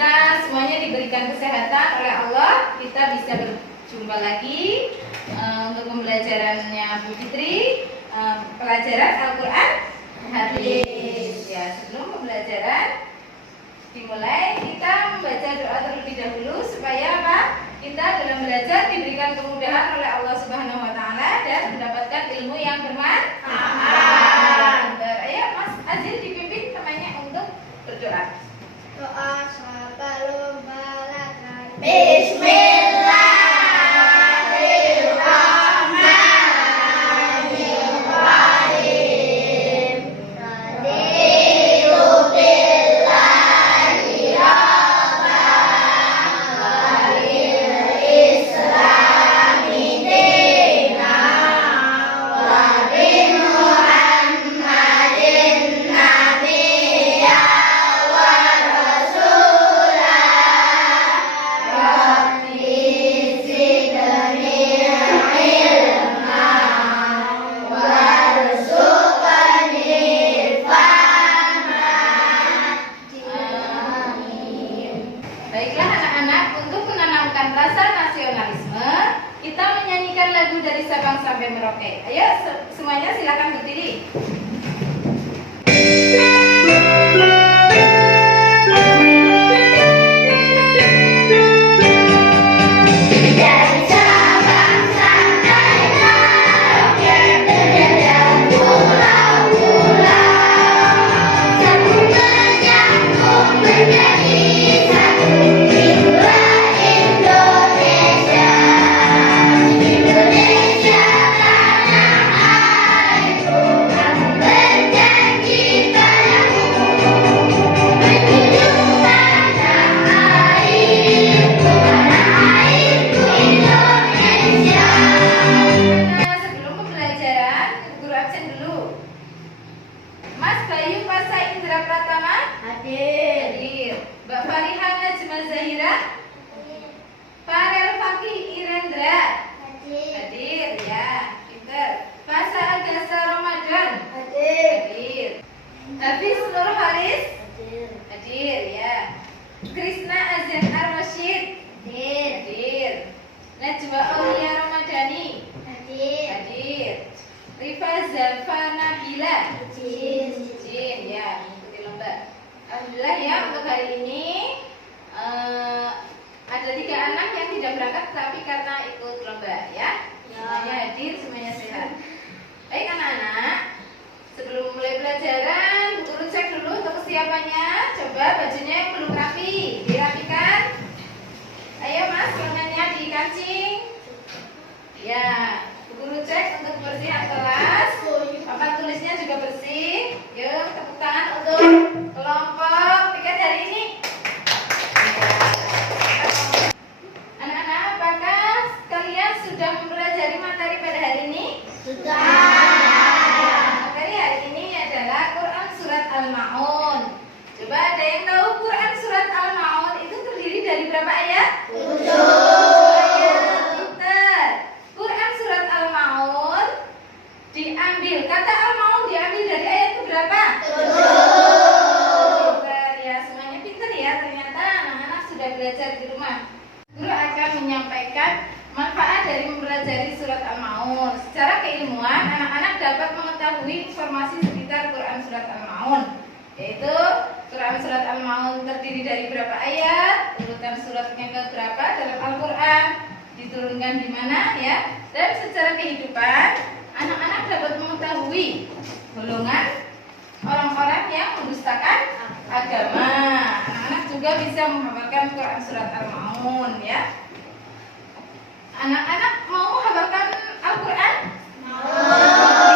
kita semuanya diberikan kesehatan oleh Allah, kita bisa berjumpa lagi untuk pembelajarannya Bu Fitri, pelajaran Al-Quran Hadis. Ya, sebelum pembelajaran dimulai, kita membaca doa terlebih dahulu supaya apa? Kita dalam belajar diberikan kemudahan oleh Allah Subhanahu wa taala dan mendapatkan ilmu yang bermanfaat. Ayo Mas Azil dipimpin temannya untuk berdoa. Doa sebelum belajar. Bismillahirrahmanirrahim. Raditu billahi rabban wa bil islami dinan wa bi Muhammadin nabiyyan wa rasulah. Rabbi zidni ilman warzuqni fahman. Amin. Baiklah anak-anak, untuk menanamkan rasa nasionalisme, kita menyanyikan lagu dari Sabang sampai Merauke. Ayo semuanya silakan berdiri. Dari Sabang sampai Merauke, terjajah pulau-pulau, satu menyambung menjadi satu. Itulah Indonesia. Indonesia tanah airku, aku berjanji padamu, menjunjung tanah airku, Indonesia. Nah, sebelum pembelajaran, guru absen dulu. Mas Bayu Pasa Indra Pratama hadir. Mbak Fariha Najma Zahira, Farel Fakih Irendra hadir ya, pinter. Fasa Agasa Ramadan hadir. Hafiz Nur Haris hadir ya. Krisna Azan Ar-Rasyid hadir. Najwa Aulia Ramadhani hadir. Rifa Zafa Nabila izin ya, mengikuti lomba. Alhamdulillah ya, untuk hari ini ada 3 anak yang tidak berangkat tapi karena ikut lomba ya. Semuanya hadir, semuanya sehat. Baik anak-anak, sebelum mulai pelajaran, guru cek dulu untuk kesiapannya. Coba bajunya yang belum rapi, dirapikan. Ayo Mas, lengannya dikancing. Ya, guru cek untuk kebersihan kelas. Papan tulisnya juga bersih. Yuk, tepuk tangan untuk kelompok 3 hari ini. Anak-anak, apakah kalian sudah mempelajari materi pada hari ini? Materi hari ini adalah Quran Surat Al-Ma'un. Coba ada yang tahu Quran Surat Al-Ma'un itu terdiri dari berapa ayat? 7 ayat. Pinter. Quran Surat Al-Ma'un diambil, kata Al-Ma'un diambil dari ayat ke berapa? 7. Pinter ya, semuanya pinter ya. Ternyata anak-anak sudah belajar di rumah. Guru akan menyampaikan manfaat dari mempelajari surat Al-Ma'un. Secara keilmuan, anak-anak dapat mengetahui informasi sekitar Quran Surat Al-Ma'un, yaitu Quran Surat Al-Ma'un terdiri dari berapa ayat, urutan suratnya ke berapa dalam Al-Quran, diturunkan di mana ya. Dan secara kehidupan, anak-anak dapat mengetahui golongan orang-orang yang mendustakan agama. Anak-anak juga bisa menghafalkan Quran Surat Al-Ma'un ya. Anak-anak mau menghafalkan Al-Quran?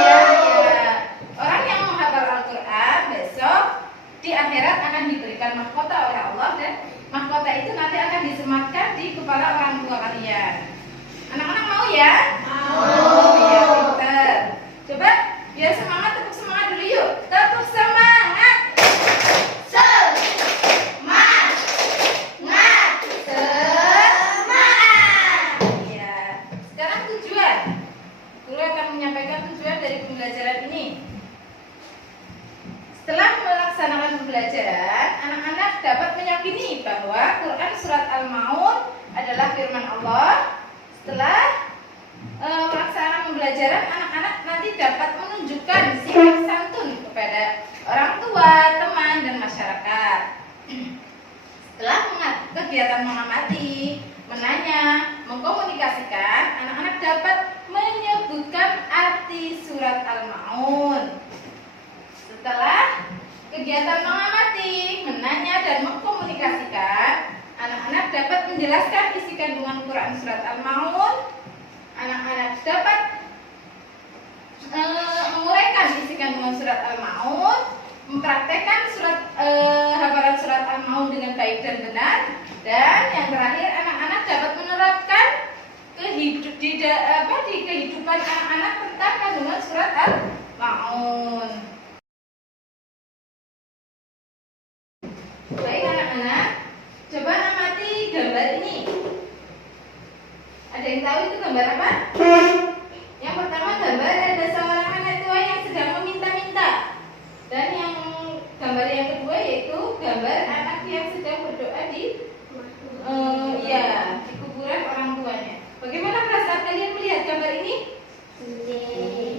Ya, ya. Orang yang menghafal Al-Quran besok di akhirat akan diberikan mahkota oleh Allah, dan mahkota itu nanti akan disematkan di kepala orang tua kalian. Anak-anak mau ya? Mau. Ya, pinter. Coba biar semangat, tepuk semangat dulu yuk. Tepuk semangat. Semangat. Ya. Sekarang tujuan. Guru akan menyampaikan tujuan dari pembelajaran ini. Setelah melaksanakan pembelajaran, anak-anak dapat meyakini bahwa Setelah pelaksanaan pembelajaran, anak-anak nanti dapat menunjukkan sikap santun kepada orang tua, teman, dan masyarakat. Setelah kegiatan mengamati, menanya, mengkomunikasikan, anak-anak dapat menyebutkan arti surat Al-Maun. Setelah kegiatan mengamati, menanya, dan mengkomunikasikan, anak-anak dapat menjelaskan isi kandungan Quran surat Al-Maun. Anak-anak dapat menguraikan isi kandungan surat Al-Maun, mempraktekkan hafalan surat Al-Maun dengan baik dan benar, dan yang terakhir anak-anak dapat menerapkan di kehidupan anak-anak tentang kandungan surat Al-Maun. Baik anak-anak, coba amati gambar ini. Ada yang tahu itu gambar apa? Yang pertama gambar ada seorang anak tua yang sedang meminta-minta. Dan yang gambar yang kedua yaitu gambar anak yang sedang berdoa di kuburan orang tuanya. Bagaimana perasaan kalian melihat gambar ini?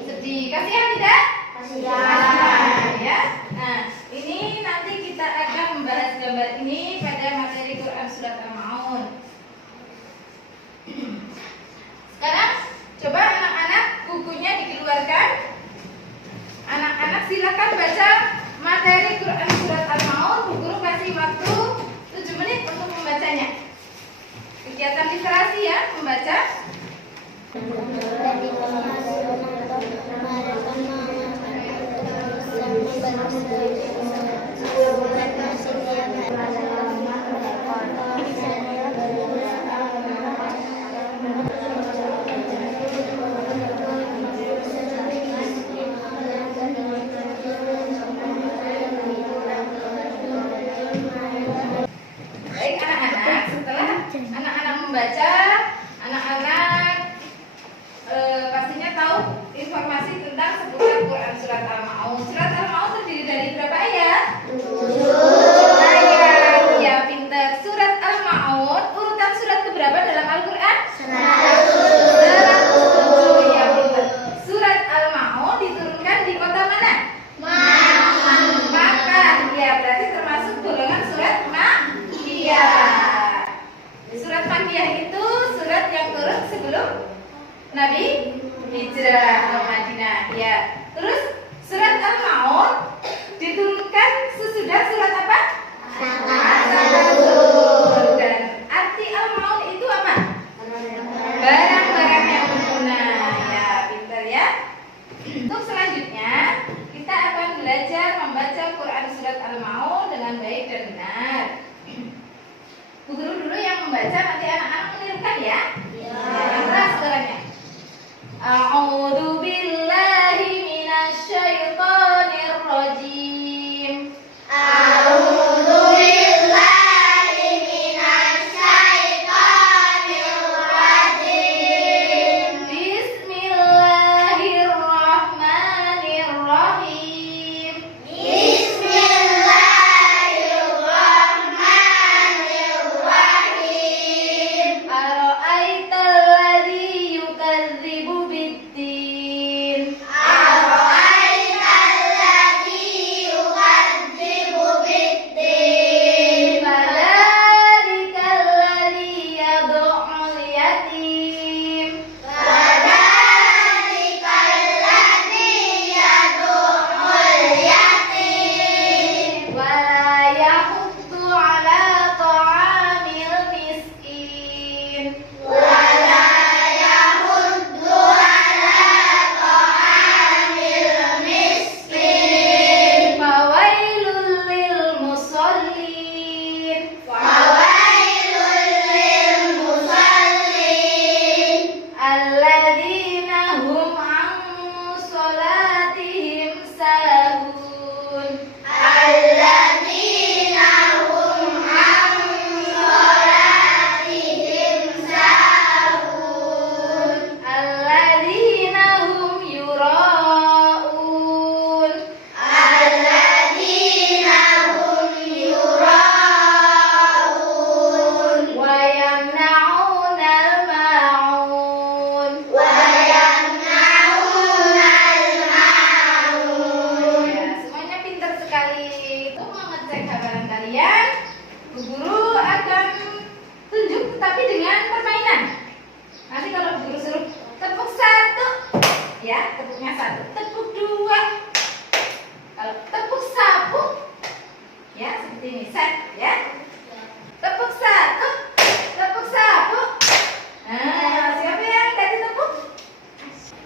Sedih. Kasihan tidak? Kasihan ya. Nah, ini nanti kita akan membahas gambar ini pada materi Quran surat Al-Maun. Sekarang coba anak-anak bukunya dikeluarkan. Anak-anak silakan baca materi Quran surat Al-Maun. Bu Guru kasih waktu 7 menit untuk membacanya. Kegiatan literasi ya, membaca. Baik anak-anak, setelah anak-anak membaca, anak-anak pastinya tahu informasi tentang seputar Quran surat Al-Maun. Surat Al-Maun terdiri dari berapa ayat? 7. Bu Guru akan tunjuk tetapi dengan permainan. Nanti kalau Bu Guru suruh tepuk 1, ya tepuknya 1, tepuk 2. Kalau tepuk sapu, ya seperti ini, set, ya. Tepuk 1, tepuk sapu. Nah, siapa yang tadi tepuk?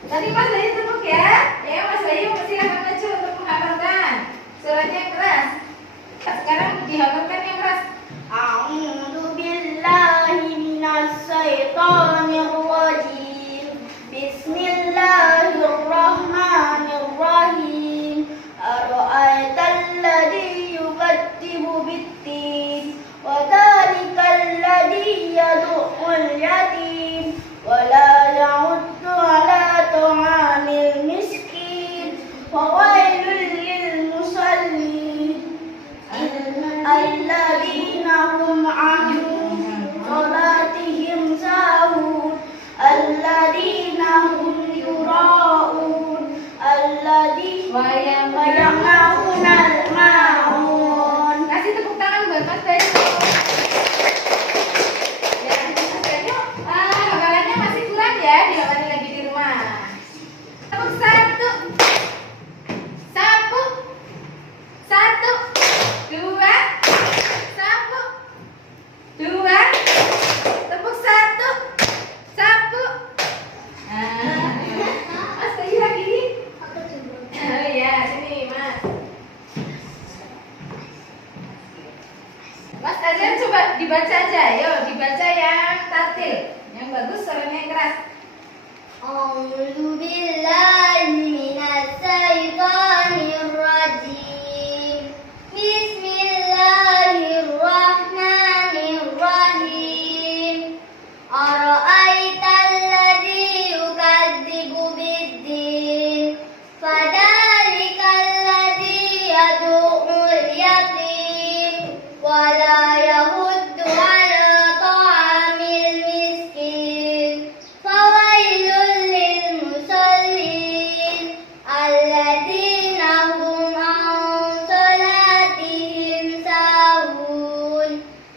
Tadi Mas Bayu tepuk ya. Ya Mas Bayu silakan maju untuk menghafalkan suratnya yang keras. Sekarang dihafalkan yang keras. أعوذ بالله من الشيطان الرجيم بسم الله الرحمن الرحيم أرأيت الذي يكذب بالدين وذلك الذي يدع اليتيم ولا يحض على طعام المسكين فويل للمصلين الذين هم عن صلاتهم ساهون الذين هم يراءون الذين يمنعون الماعون. Kasih tepuk tangan buat Mas Bayu. Ya, Mas Bayu, hafalannya masih kurang ya, dihafalin lagi di rumah. Tepuk 1, sapu, 1, 2, sapu, 2, tepuk 1, sapu. Nah, Mas Bayu lagi. Oh ya, sini Mas. Mas Adrian coba dibaca aja, yuk dibaca yang tartil, yang bagus suaranya yang keras. أعوذ بالله من الشيطان الرجيم بسم الله الرحمن الرحيم أرأيت الذي يكذب بالدين فذلك الذي يدع اليتيم ولا يحض على طعام المسكين فويل للمصلين الذين هم عن صلاتهم ساهون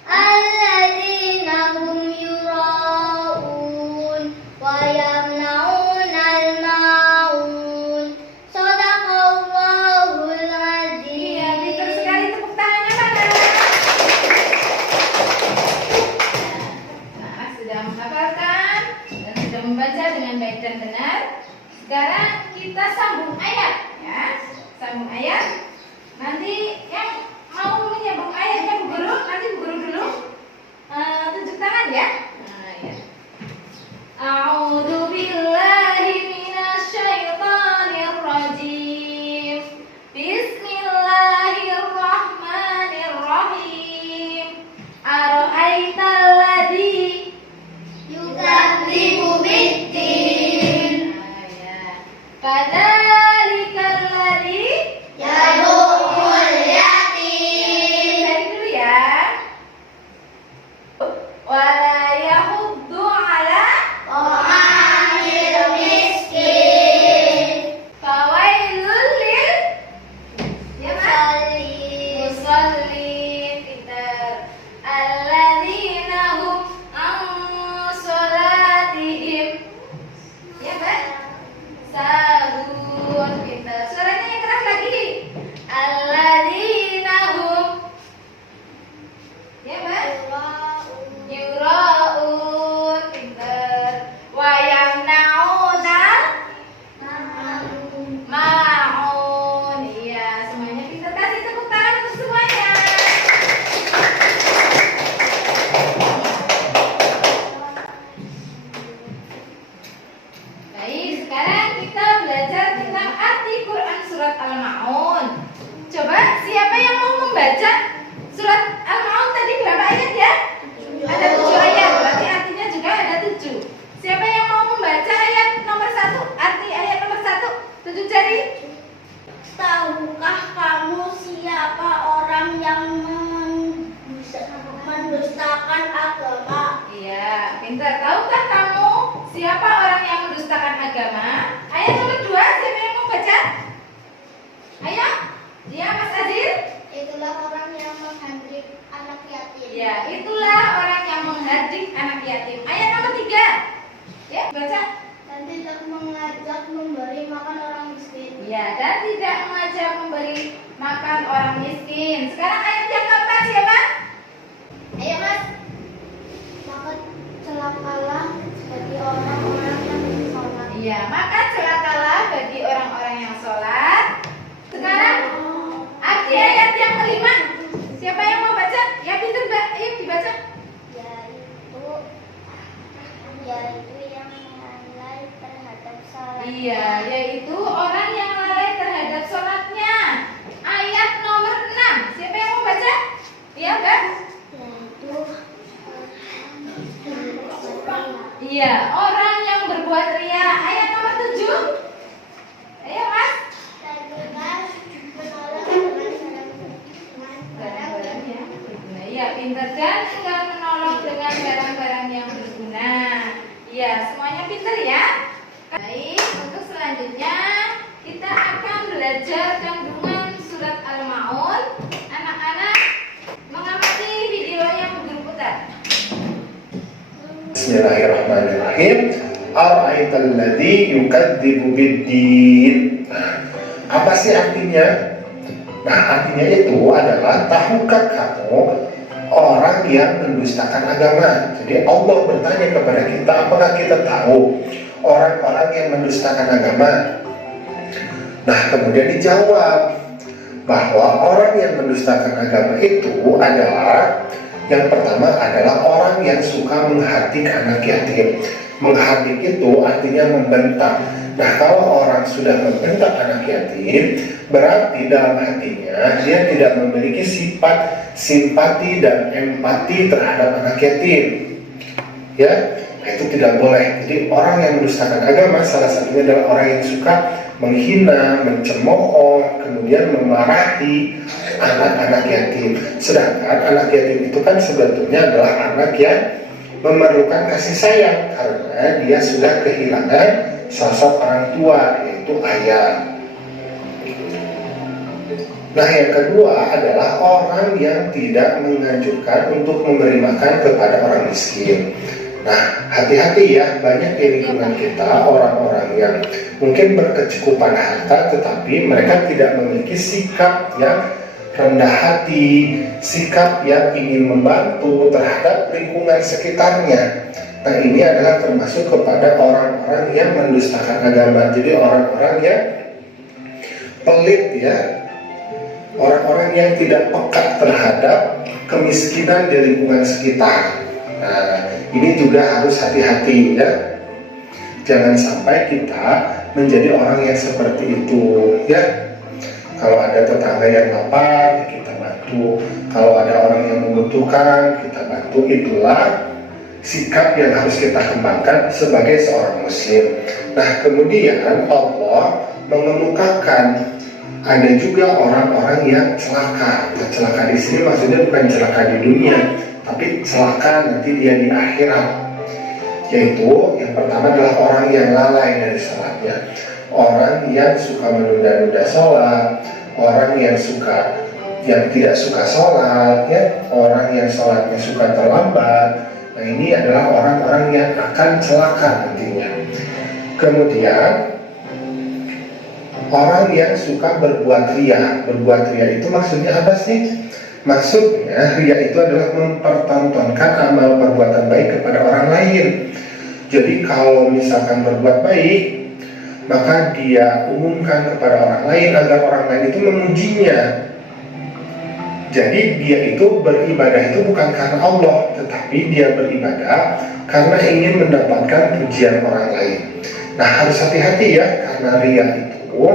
الذين هم يراءون ويمنعون الماعون صدق الله Iya, pintar العظيم. sekali, tepuk tangannya mana? Nah, sudah menghafalkan dan sudah membaca dengan baik dan benar. Sekarang kita sambung ayat, ya. Sambung ayat. Nanti yang mau menyambung ayatnya Bu Guru, nanti Bu Guru dulu tunjuk tangan ya. Nah, ya. A'udzu billahi minasyaitonir rajim. Bismillahirrahmanirrahim. Ara'aital ladzi يكذب بالدين Nah, ya. Fadzalikal ladzi يدع اليتيم Dari dulu ya. Wala yahuddu ala طعام المسكين fawailul lil ya Mas? المصلين Musallin, pintar. Alladzina hum an sholatihim ya Mbak? Sahun, pintar. Suaranya yang keras lagi. Alladzina hum ya Mbak? Yuraun, pintar. Wa yamnauna ma'un. Iya, semuanya pintar. Kasih tepuk tangan untuk semuanya. Baik, sekarang kita belajar tentang arti Quran surat Al-Ma'un. Coba siapa yang mau membaca surat Al-Ma'un tadi berapa ayat ya? Ada 7 ayat, berarti artinya juga ada 7. Siapa yang mau membaca ayat nomor 1? Arti ayat nomor 1? 7 jari. Tahukah kamu siapa orang yang mendustakan agama? Iya, pintar. Tahukah kamu siapa orang yang mendustakan agama? Ayat nomor 2, siapa yang mau baca? Ayo, dia Mas Adil. Itulah orang yang menghandrik anak yatim. Ya, itulah orang yang menghardik anak yatim. Ayat nomor 3. Ya, baca. Dan tidak mengajak memberi makan orang miskin. Ya, dan tidak mengajak memberi makan orang miskin. Sekarang ayat yang keempat siapa? Ayo Mas. Maka celakalah bagi orang-orang yang sholat. Iya, maka celakalah bagi orang-orang yang sholat. Sekarang arti ayat yang kelima. Siapa yang mau baca? Ya pintar Mbak, ayo dibaca. Yaitu yang lalai terhadap salat. Iya, yaitu orang yang lalai terhadap sholatnya. Ayat nomor 6. Siapa yang mau baca? Iya Mbak. Yaitu Iya, orang yang berbuat ria. Ayat nomor 7. Ayo Mas. dan dengan menolak dengan Barang-barang yang berguna. Iya, pintar dan enggak menolong dengan barang-barang yang berguna. Iya, semuanya pintar ya. Baik, untuk selanjutnya kita akan belajar kandungan surat Al-Maun. Anak-anak mengamati video yang berputar. Bismillahirrahmanirrahim. Ara'aital ladzi yukadzibu biddin. Apa sih artinya? Nah, artinya itu adalah tahukah kamu orang yang mendustakan agama? Jadi Allah bertanya kepada kita, apakah kita tahu orang-orang yang mendustakan agama? Nah, kemudian dijawab bahwa orang yang mendustakan agama itu adalah, yang pertama adalah orang yang suka menghardik anak yatim. Menghardik itu artinya membentak. Nah, kalau orang sudah membentak anak yatim, berarti dalam hatinya dia tidak memiliki sifat simpati dan empati terhadap anak yatim. Ya, itu tidak boleh. Jadi orang yang mendustakan agama salah satunya adalah orang yang suka menghina, mencemooh, kemudian memarahi anak-anak yatim. Sedangkan anak yatim itu kan sebetulnya adalah anak yang memerlukan kasih sayang karena dia sudah kehilangan sosok orang tua, yaitu ayah. Nah, yang kedua adalah orang yang tidak menganjurkan untuk memberi makan kepada orang miskin. Nah, hati-hati ya, banyak di lingkungan kita orang-orang yang mungkin berkecukupan harta tetapi mereka tidak memiliki sikap yang rendah hati, sikap yang ingin membantu terhadap lingkungan sekitarnya. Nah, ini adalah termasuk kepada orang-orang yang mendustakan agama. Jadi orang-orang yang pelit ya, orang-orang yang tidak peka terhadap kemiskinan di lingkungan sekitar. Nah, ini juga harus hati-hati ya. Jangan sampai kita menjadi orang yang seperti itu ya. Kalau ada tetangga yang lapar, kita bantu. Kalau ada orang yang membutuhkan, kita bantu. Itulah sikap yang harus kita kembangkan sebagai seorang muslim. Nah, kemudian Allah mengemukakan ada juga orang-orang yang celaka. Nah, celaka di sini maksudnya bukan celaka di dunia, tapi celaka nanti dia di akhirat. Yaitu yang pertama adalah orang yang lalai dari sholatnya, orang yang suka menunda-nunda sholat, orang yang tidak suka sholat, ya, orang yang sholatnya suka terlambat. Nah, ini adalah orang-orang yang akan celaka nantinya. Kemudian orang yang suka berbuat ria. Berbuat ria itu maksudnya apa sih? Maksudnya ria itu adalah mempertontonkan amal perbuatan baik kepada orang lain. Jadi kalau misalkan berbuat baik, maka dia umumkan kepada orang lain agar orang lain itu memujinya. Jadi dia itu beribadah itu bukan karena Allah, tetapi dia beribadah karena ingin mendapatkan pujian orang lain. Nah, harus hati-hati ya, karena ria itu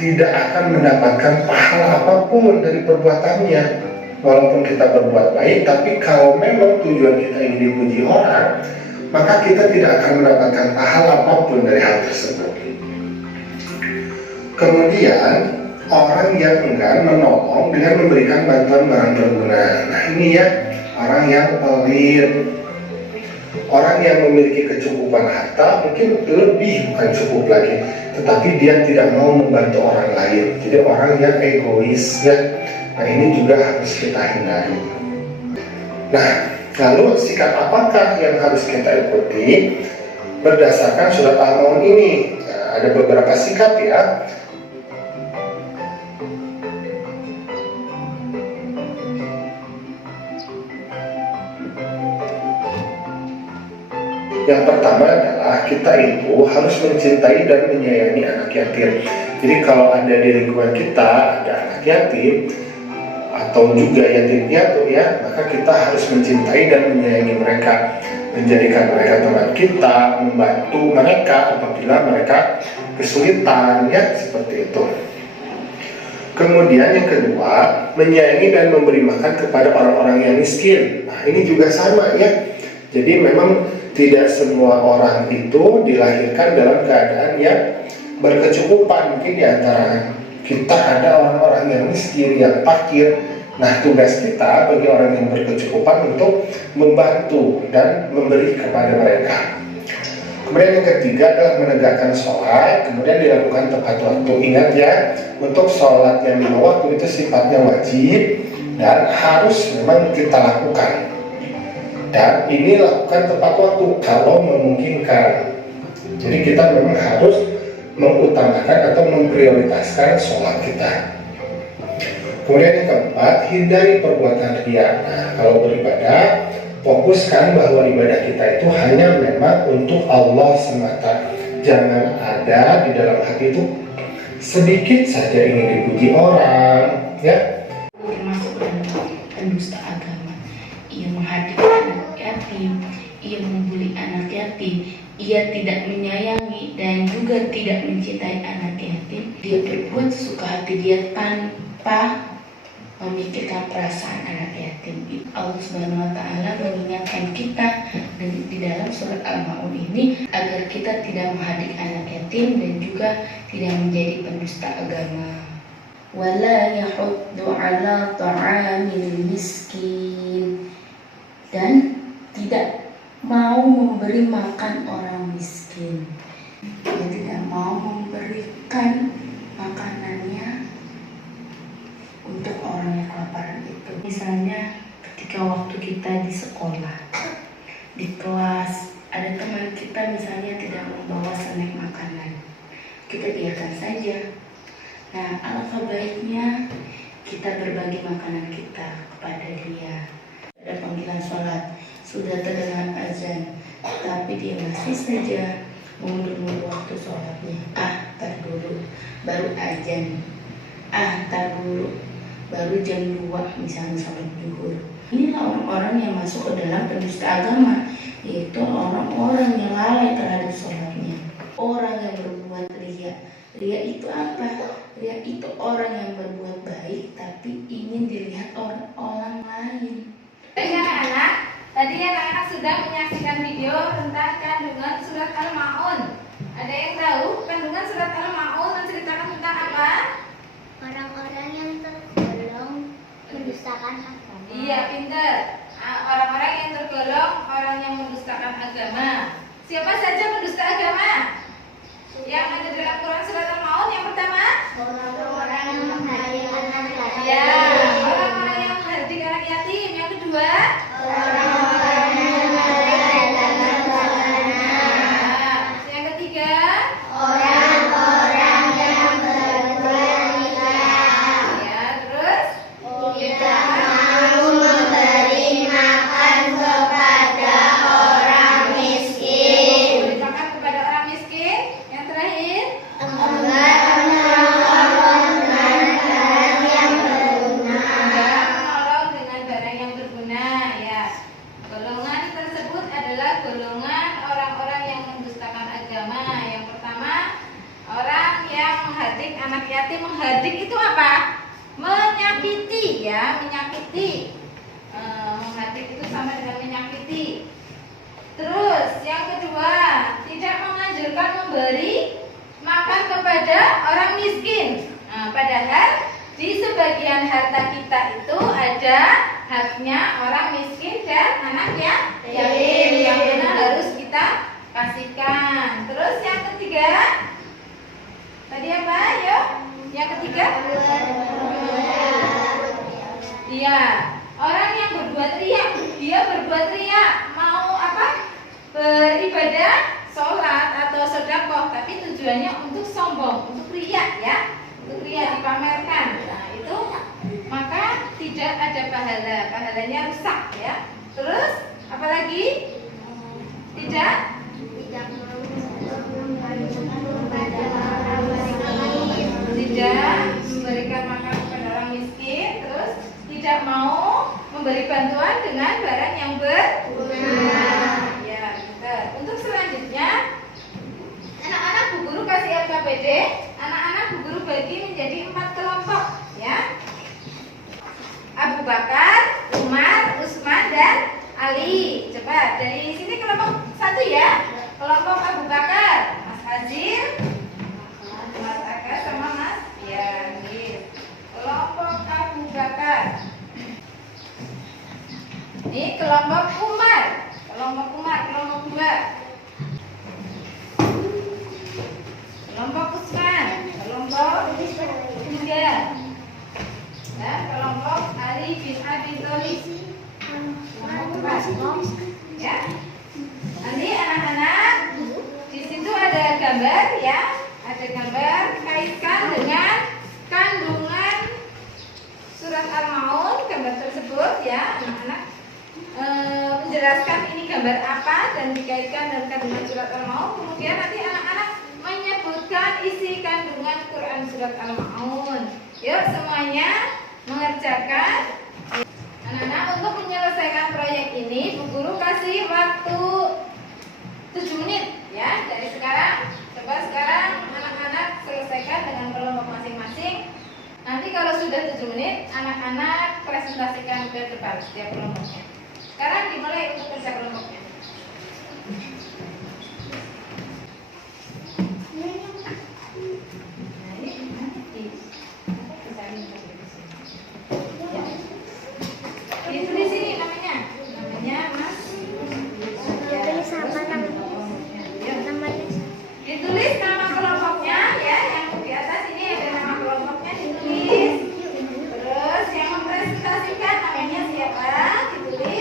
tidak akan mendapatkan pahala apapun dari perbuatannya. Walaupun kita berbuat baik, tapi kalau memang tujuan kita ingin dipuji orang, maka kita tidak akan mendapatkan pahala apapun dari hal tersebut. Kemudian orang yang enggan menolong dengan memberikan bantuan barang berguna. Nah, ini ya, orang yang pelit, orang yang memiliki kecukupan harta, mungkin lebih bukan cukup lagi, tetapi dia tidak mau membantu orang lain. Jadi orang yang egois ya. Nah, ini juga harus kita hindari. Nah, lalu sikap apakah yang harus kita ikuti berdasarkan surat Al-Maun ini? Nah, ada beberapa sikap ya. Yang pertama adalah kita itu harus mencintai dan menyayangi anak yatim. Jadi kalau ada di lingkungan kita ada anak yatim atau juga yatim piatu ya, maka kita harus mencintai dan menyayangi mereka, menjadikan mereka teman kita, membantu mereka apabila mereka kesulitan ya, seperti itu. Kemudian yang kedua, menyayangi dan memberi makan kepada orang-orang yang miskin. Nah, ini juga sama ya. Jadi memang tidak semua orang itu dilahirkan dalam keadaan yang berkecukupan. Mungkin di antara kita ada orang-orang yang miskin, yang fakir. Nah, tugas kita bagi orang yang berkecukupan untuk membantu dan memberi kepada mereka. Kemudian yang ketiga adalah menegakkan sholat, kemudian dilakukan tepat waktu. Ingat ya, untuk sholat yang lima waktu itu sifatnya wajib dan harus memang kita lakukan. Dan ini lakukan tepat waktu kalau memungkinkan. Jadi kita memang harus mengutamakan atau memprioritaskan sholat kita. Kemudian yang keempat, hindari perbuatan riya. Nah, kalau beribadah, fokuskan bahwa ibadah kita itu hanya memang untuk Allah semata. Jangan ada di dalam hati itu sedikit saja ingin dipuji orang, ya. Termasuk dalam pendusta agama. Ia menghadirkan anak yatim, ia membuli anak yatim, ia tidak menyayangi dan juga tidak mencintai anak yatim. Dia berbuat suka hati dia tanpa memikirkan perasaan anak yatim. Allah Subhanahu wa Ta'ala mengingatkan kita di dalam surat Al-Maun ini agar kita tidak menghadik anak yatim dan juga tidak menjadi pendusta agama. Wala yahuddu ala ta'amil miskin, dan tidak mau memberi makan orang miskin. Dia tidak mau memberikan makanannya untuk orang yang kelaparan itu. Misalnya ketika waktu kita di sekolah, di kelas, ada teman kita misalnya tidak membawa snack makanan, kita biarkan saja. Nah, alangkah baiknya kita berbagi makanan kita kepada dia. Ada panggilan sholat, sudah terdengar azan, tapi dia masih saja mengundur waktu sholatnya. Tar dulu, baru azan. Tar dulu, baru jam 2 misalnya sholat zuhur. Inilah orang-orang yang masuk ke dalam pendusta agama, yaitu orang-orang yang lalai terhadap sholatnya. Orang yang berbuat riya. Riya itu apa? Riya itu orang yang berbuat baik tapi ingin dilihat orang lain. Baik anak-anak, tadi anak-anak sudah menyaksikan video tentang kandungan surat Al-Maun. Ada yang tahu kandungan surat Al-Maun menceritakan tentang apa? Orang-orang yang tergolong mendustakan agama. Iya, pintar. Orang-orang yang tergolong orang yang mendustakan agama. Siapa saja pendusta agama? Yang ada dalam Quran surat Al-Maun yang pertama? Orang-orang yang menghadirkan anak yatim. Ya, orang-orang yang menghadirkan anak yatim. Yang kedua? Orang-orang yang menghadirkan anak. Yang ketiga? Orang-orang yang berbuat riya. Ya, terus? Tidak mau memberi makan kepada orang miskin. Memberi makan kepada orang miskin. Yang terakhir? Enggan menolong ibadah sholat atau sedekah, tapi tujuannya untuk sombong, untuk riya ya, untuk riya dipamerkan. Nah itu maka tidak ada pahala, pahalanya rusak ya. Terus apalagi tidak Tidak mau kepada orang miskin. tidak memberikan makan kepada orang miskin, terus tidak mau memberi bantuan dengan barang yang berguna. Ya, betul. Untuk selanjutnya, anak-anak Bu Guru kasih LKPD. Anak-anak Bu Guru bagi menjadi 4 kelompok, ya. Abu Bakar, Umar, Utsman, dan Ali. Coba dari sini kelompok 1 ya. Kelompok Abu Bakar, Mas Fazil, Mas Aga sama Mas Yanir. Kelompok Abu Bakar. Ini kelompok Umar. Kelompok Umar, kelompok 2. Kelompok Utsman, kelompok 3. Dan kelompok Ali bin Abi Thalib. Kelompok 4. Ya. Nanti anak-anak di situ ada gambar ya, ada gambar kaitkan dengan kandungan surat Al-Maun, gambar tersebut ya, anak-anak menjelaskan ini gambar apa dan dikaitkan dengan kandungan surat Al-Maun. Kemudian nanti anak-anak menyebutkan isi kandungan Quran surat Al-Maun. Yuk semuanya mengerjakan. Anak-anak untuk menyelesaikan proyek ini, Bu Guru kasih waktu 7 menit ya. Dari sekarang, coba sekarang anak-anak selesaikan dengan kelompok masing-masing. Nanti kalau sudah 7 menit, anak-anak presentasikan ke depan setiap kelompoknya. Sekarang dimulai untuk kerja kelompoknya. Nah, ini nanti ditulis sini namanya Mas. Tulis apa namanya? Ditulis nama kelompoknya ya, yang di atas ini ada nama kelompoknya ditulis. Terus yang mempresentasikan namanya siapa? Ditulis.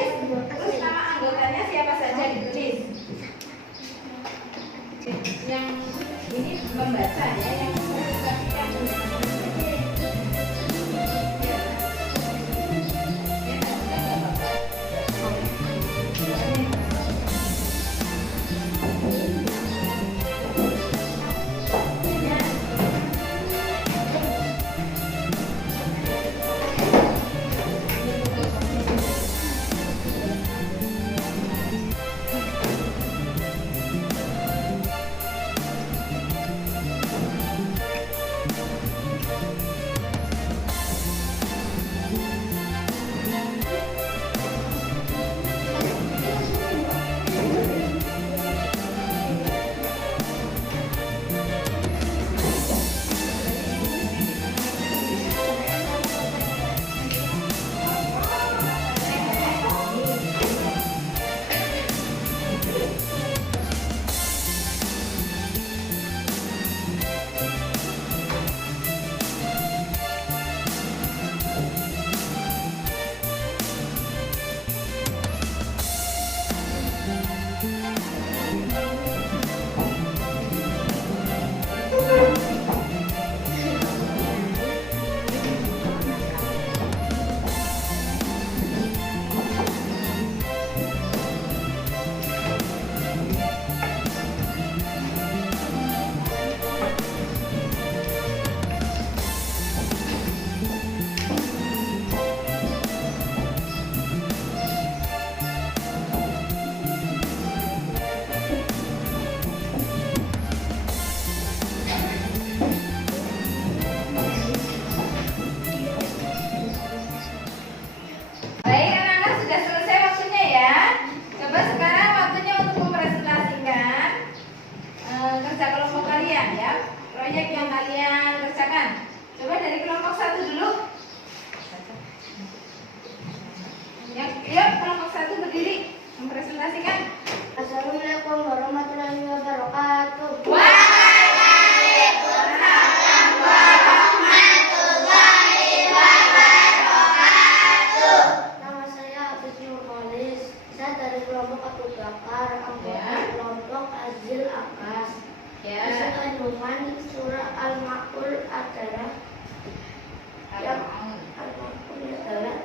dari kelompok Abu Bakar, anggota Ya. kelompok Azil Akas. Isi Ya. kandungan surah Al-Ma'ul adalah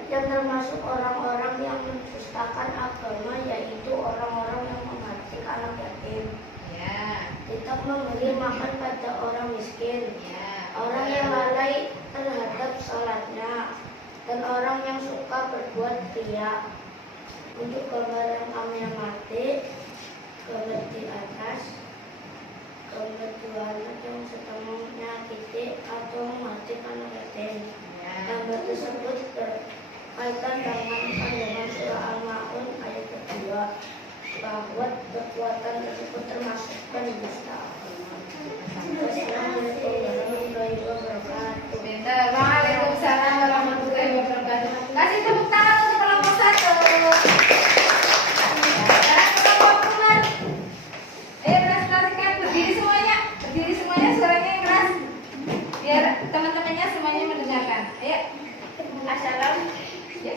yang termasuk orang-orang yang mendustakan agama, yaitu orang-orang yang menghardik anak yatim, Ya. tidak memberi makan pada orang miskin, Ya. orang yang lalai terhadap sholatnya, dan orang yang suka berbuat riya. Untuk gambar yang kami amati, gambar di atas, gambar dua anak yang sedang menyakiti atau mati anak yatim. Ya. Gambar tersebut berkaitan dengan kandungan surah Al-Ma'un ayat kedua, bahwa perbuatan tersebut termasuk pendusta agama. Wassalamualaikum warahmatullahi wabarakatuh. Sebentar. Waalaikumsalam warahmatullahi wabarakatuh. Kasih tepuk tangan untuk kelompok 1. Sekarang kelompok 2. Ayo presentasikan, berdiri semuanya. Berdiri semuanya, suaranya yang keras. Biar teman-temannya semuanya mendengarkan. Ayo. Ya.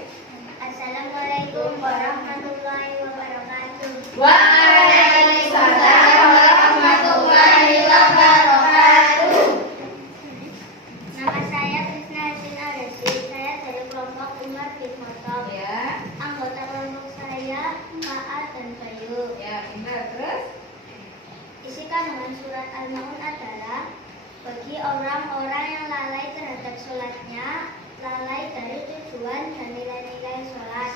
Assalamualaikum warahmatullahi wabarakatuh. Waalaikumsalam warahmatullahi wabarakatuh. Nama saya Krisna Hasin Aresi. Saya dari kelompok Umar bin Khattab. Ya. Anggota kelompok saya Kaat dan Bayu. Ya, pintar. Terus? Isi kandungan surat Al-Ma'un adalah bagi orang-orang yang lalai terhadap sholatnya, lalai dari tujuan dan nilai-nilai sholat,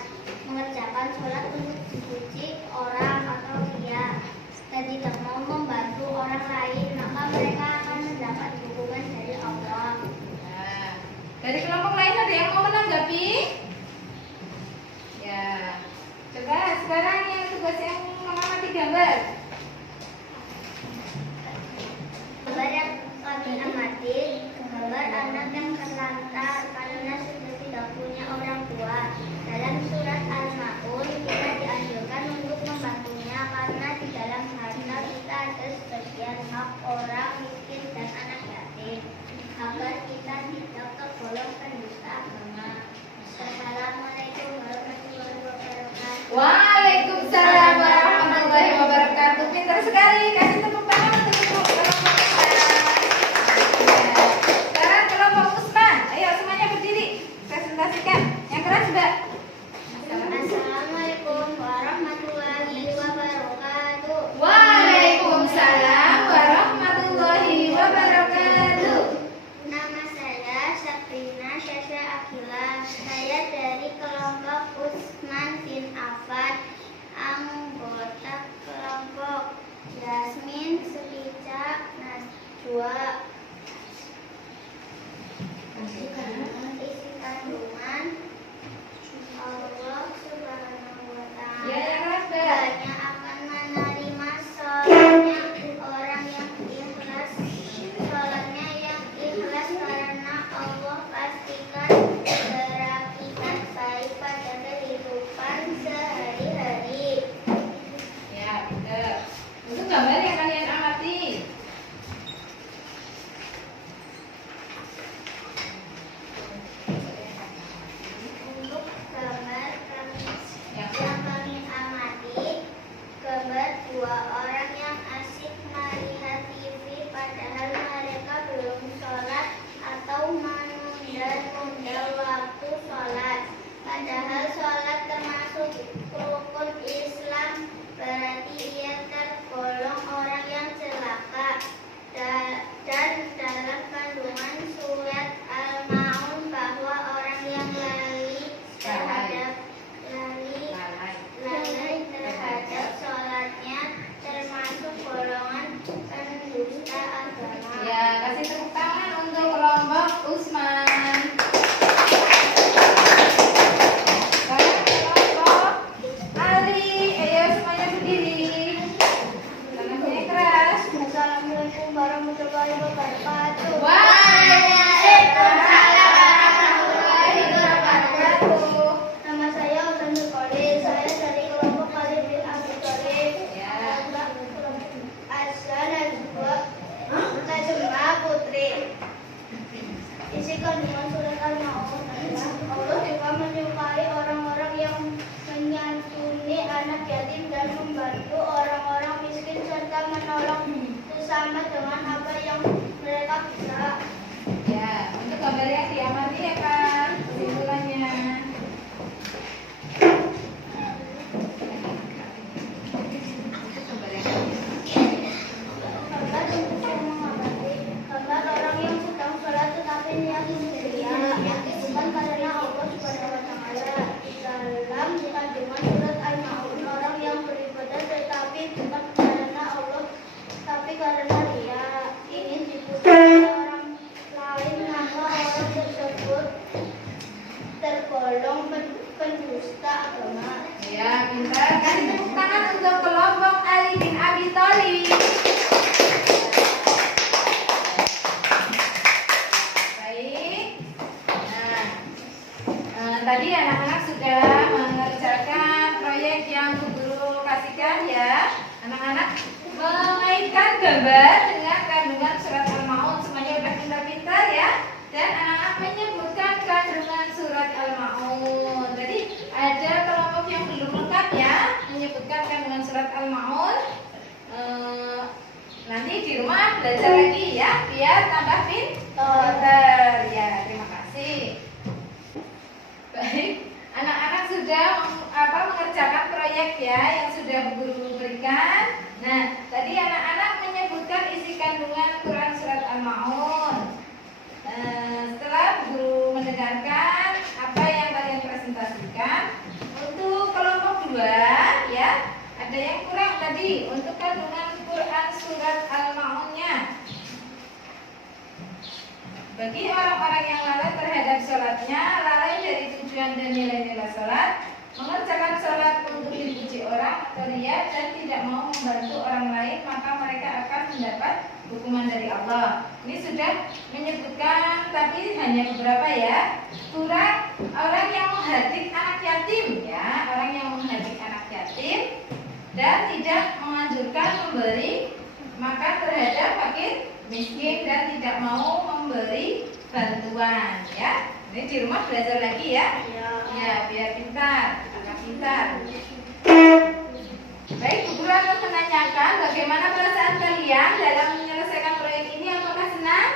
mengerjakan sholat untuk dipuji orang atau riya, dan tidak mau membantu orang lain, maka mereka akan mendapat hukuman dari Allah. Nah, dari kelompok lain ada yang mau menanggapi? Ya. Coba sekarang yang tugas yang mengamati gambar. Gambar yang kami amati, gambar anak yang terlantar karena sudah tidak punya orang tua. Dalam surat Al-Ma'un, kita dianjurkan untuk membantunya karena di dalam harta kita ada sebagian hak orang miskin dan anak yatim, agar kita tidak tergolong pendusta agama. Assalamualaikum warahmatullahi wabarakatuh. Waalaikumsalam warahmatullahi wabarakatuh. Pintar sekali. Kasih tepuk tangan untuk kelompok kita. Ya. Sekarang kelompok Usman. Ayo semuanya berdiri. Presentasikan. Yang keras, Mbak. Assalamualaikum warahmatullahi wabarakatuh. Waalaikumsalam warahmatullahi wabarakatuh. Nama saya Sabrina Syasha Akila. Saya dari kelompok Usman bin Affan, anggota kelompok Yasmin, Sulica, Najwa. Isi kandungan Allah Subhanahu wa Ta'ala. Ya, yang keras, Mbak. Hanya akan menerima sholatnya orang yang ikhlas. Sholatnya yang ikhlas karena Allah pastikan berakibat baik pada kehidupan sehari-hari. anak yatim dan membantu orang-orang miskin serta menolong sesama dengan apa yang mereka bisa. Ya, untuk gambar yang diamati ya kan, kesimpulannya. Gambar untuk yang mengamati, gambar orang yang sedang sholat tetapi niatnya mulia, bukan karena Allah Subhanahu wa Ta'ala. Dalam kandungan surat Al-Maun, orang yang beribadah tetapi bukan karena Allah, tapi karena Dia ingin dipuji oleh orang lain, maka orang tersebut tergolong pendusta agama. Ya, pintar. Kasih tepuk tangan untuk kelompok Ali bin Abi Thalib. Baik. Tadi anak-anak sudah mengerjakan proyek yang Bu Guru kasihkan ya. Anak-anak mengaitkan gambar dengan kandungan surat Al-Maun. Semuanya udah pintar-pintar ya. Dan anak-anak menyebutkan kandungan surat Al-Maun. Jadi ada kelompok yang belum lengkap ya, menyebutkan kandungan surat Al-Maun. Nanti di rumah belajar lagi ya, biar tambah pintar. Ya, terima kasih. Baik, anak-anak sudah mengerjakan proyek ya yang sudah Bu Guru berikan. Nah, tadi anak-anak menyebutkan isi kandungan Quran surat Al-Maun. Setelah Bu Guru mendengarkan apa yang kalian presentasikan, untuk kelompok 2 ya, ada yang kurang tadi untuk kandungan Quran surat Al-Maunnya. Bagi orang-orang yang lalai terhadap sholatnya, lalai dari tujuan dan nilai-nilai sholat, mengerjakan sholat untuk dipuji orang atau riya dan tidak mau membantu orang lain, maka mereka akan mendapat hukuman dari Allah. Ini sudah menyebutkan, tapi hanya beberapa ya. Kurang orang yang menghadik anak yatim ya, orang yang menghadik anak yatim dan tidak menganjurkan memberi makan terhadap fakir miskin dan tidak mau memberi bantuan ya. Ini di rumah belajar lagi ya. Ya, biar pintar, anak pintar. Baik, Bu Guru akan menanyakan bagaimana perasaan kalian dalam menyelesaikan proyek ini. Apakah senang?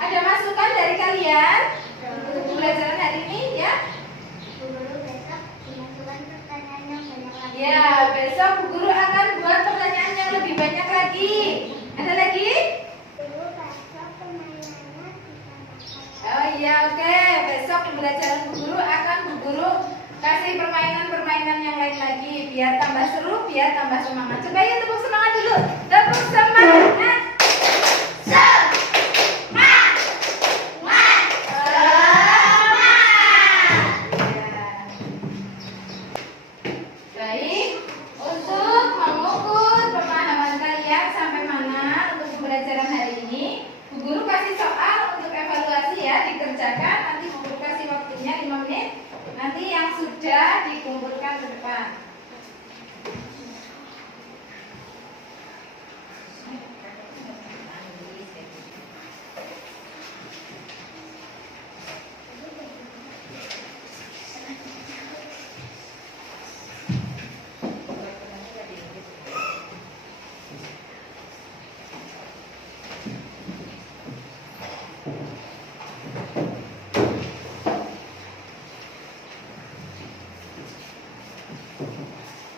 Ada masukan dari kalian untuk pembelajaran hari ini ya? Bu Guru besok dimasukkan pertanyaan yang banyak lagi. Ya, besok Bu Guru akan buat pertanyaan yang lebih banyak lagi. Ada lagi? Guru besok permainannya ditambahkan. Oh iya, oke. Besok pembelajaran Bu Guru akan Bu Guru kasih permainan-permainan yang lain lagi biar tambah seru, biar tambah semangat. Coba ya tepuk semangat dulu. Tepuk semangat. Baik, untuk mengukur pemahaman kalian sampai mana untuk pembelajaran hari ini, Bu Guru kasih soal untuk evaluasi ya, dikerjakan. Nanti Bu Guru kasih waktunya 5 menit. Nanti yang sudah dikumpulkan ke depan.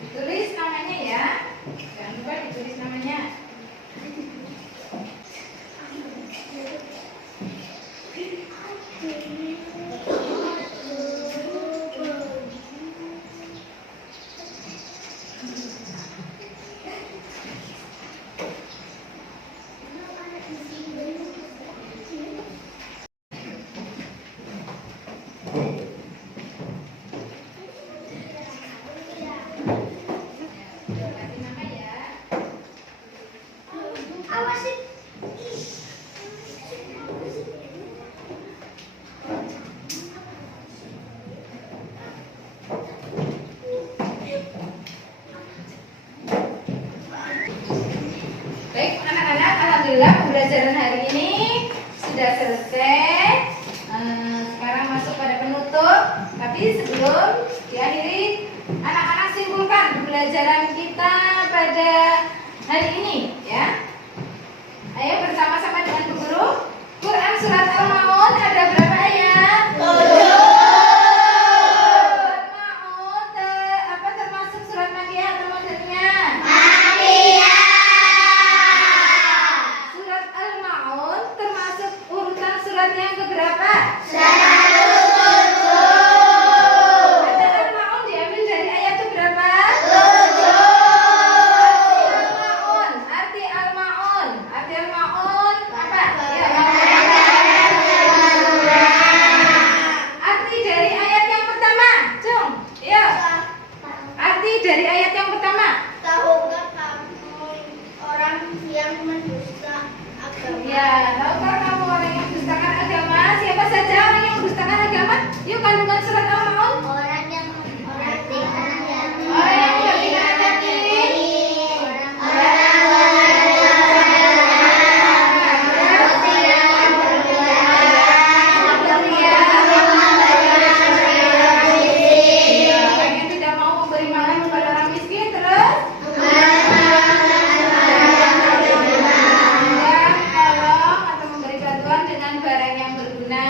Ditulis namanya ya. Jangan lupa ditulis namanya. Kasih nama ya. Awas sih. Baik anak-anak, alhamdulillah pembelajaran hari ini sudah selesai. Sekarang masuk pada penutup. Tapi sebelum diakhiri, pembelajaran kita pada hari ini ya. Ayo bersama-sama dengan Bu Guru. Quran surat Al-Maun ada berapa ayat? 7. Surat Maun apa termasuk surat Makkiyah atau Madaniyah? Surat Al-Maun termasuk urutan surat yang keberapa? Kata Al-Maun diambil dari ayat keberapa? 7. Arti Al-Maun apa? Ya, arti dari ayat yang pertama, Cung. Ya. Arti dari ayat yang pertama. Tahukah kamu orang yang mendusta agama? Ya, tahukah kamu orang yang mendustakan agama? Siapa saja orang yang mendustakan agama? Yuk kandungan surat Al-Maun. Orang yang memperhatikan hati. Orang yang memperhatikan hati. Orang yang tidak mau memberi makan kepada orang miskin, terus tolong atau memberi bantuan dengan barang yang berguna.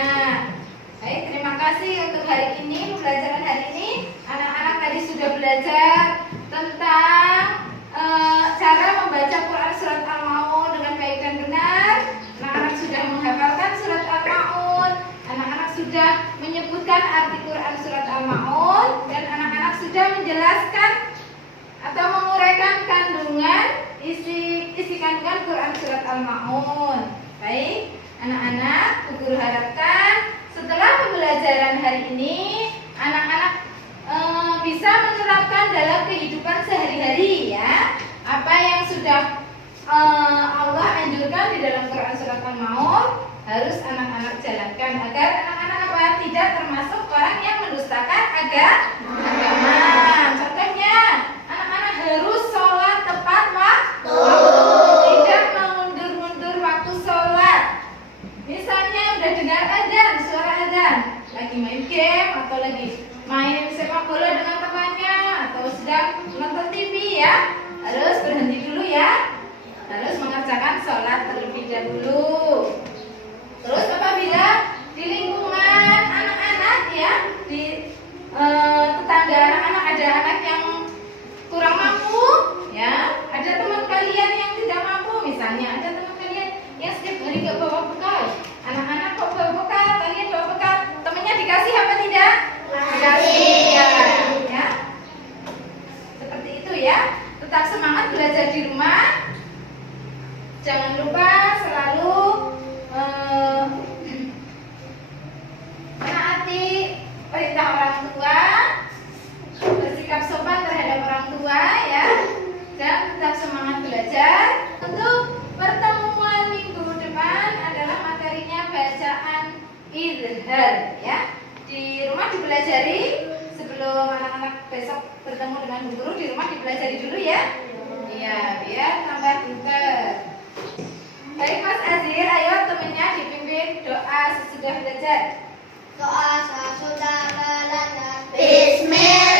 Baik, terima kasih untuk hari ini, pembelajaran hari ini. Anak-anak tadi sudah belajar tentang cara membaca Quran surat Al-Maun dengan baik dan benar. Anak-anak sudah menghafalkan surat Al-Maun. Anak-anak sudah menyebutkan arti Quran surat Al-Maun dan anak-anak sudah menjelaskan atau menguraikan kandungan isi kandungan Quran surat Al-Maun. Baik, anak-anak, Bu Guru harapkan setelah pembelajaran hari ini anak-anak bisa menerapkan dalam kehidupan sehari-hari ya apa yang sudah Allah anjurkan di dalam Quran surat Al-Maun harus anak-anak jalankan agar anak-anak apa tidak termasuk orang yang mendustakan agama. Contohnya anak-anak harus sholat tepat waktu, tidak mengundur-mundur waktu sholat. Misalnya udah dengar adzan, suara adzan, lagi main game atau lagi main sepak bola dengan temannya atau sedang nonton TV ya, harus berhenti dulu ya, harus mengerjakan sholat terlebih dahulu. Terus apabila di lingkungan anak-anak ya, di tetangga anak-anak ada anak yang kurang mampu ya, ada teman kalian yang tidak mampu, misalnya ada teman kalian yang setiap hari nggak bawa bekal, anak-anak kok bawa bekal, kalian bawa bekal, temannya dikasih apa tidak? Dikasih ya. Seperti itu ya. Tetap semangat belajar di rumah. Jangan lupa selalu menaati perintah orang tua, bersikap sopan terhadap orang tua ya, dan tetap semangat belajar. Untuk pertemuan minggu depan adalah materinya bacaan izhar ya. Di rumah dipelajari sebelum anak-anak besok bertemu dengan Bu Guru, di rumah dipelajari dulu ya. Iya, biar tambah pinter. Baik Mas Azir, ayo temennya dipimpin doa sesudah belajar. Doa sesudah belajar. Bismillah.